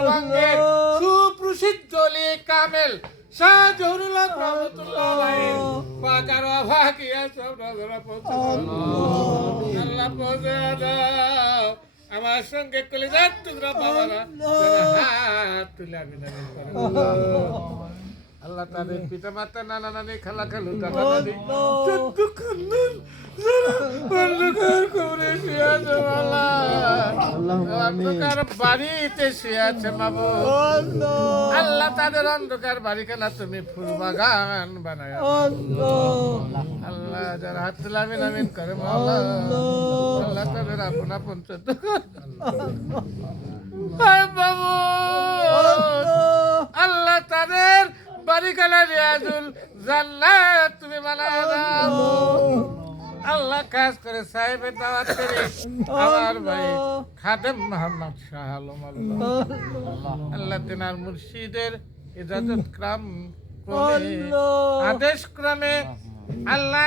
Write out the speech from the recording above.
সর্বাঙ্গে সুপ্রসিদ্ধ লি কামেল শাহ জহুরুল্লাহ রহমাতুল্লাহ আলাইহি পাকার ভাগিয়া সব নজর পৌঁছে আল্লাহ পৌঁছে দাও আমার সঙ্গে কলিজার টুকরা বাবারা হাত তুলে আমিন করে আল্লাহ তাদের পিতা মাতা নানা নানি খালা খালু দাদা দাদি চোদ্দ খান্দান অন্ধকার করে শুয়ে আছে অন্ধকার বাড়িতে শুয়ে আছে মাবুদ আল্লাহ তাদের অন্ধকার বাড়িখানা তুমি ফুল বাগান বানায় আল্লাহ যারা হাত তুলে আমিন আমিন করে মাওলা আল্লাহ তাদের আপন আপন চোদ্দ বাবু আল্লাহ তাদের বাড়িখানা রিয়াজুল জান্নাত তুমি বানায় দাও আল্লাহ কাজ করে সাহেবের দাওয়াত করে আমার ভাই খাদেম মোহাম্মদ শাহ আলম আল্লাহ তেনার মুর্শিদের ইজাজত ক্রমে আদেশ ক্রমে আল্লাহ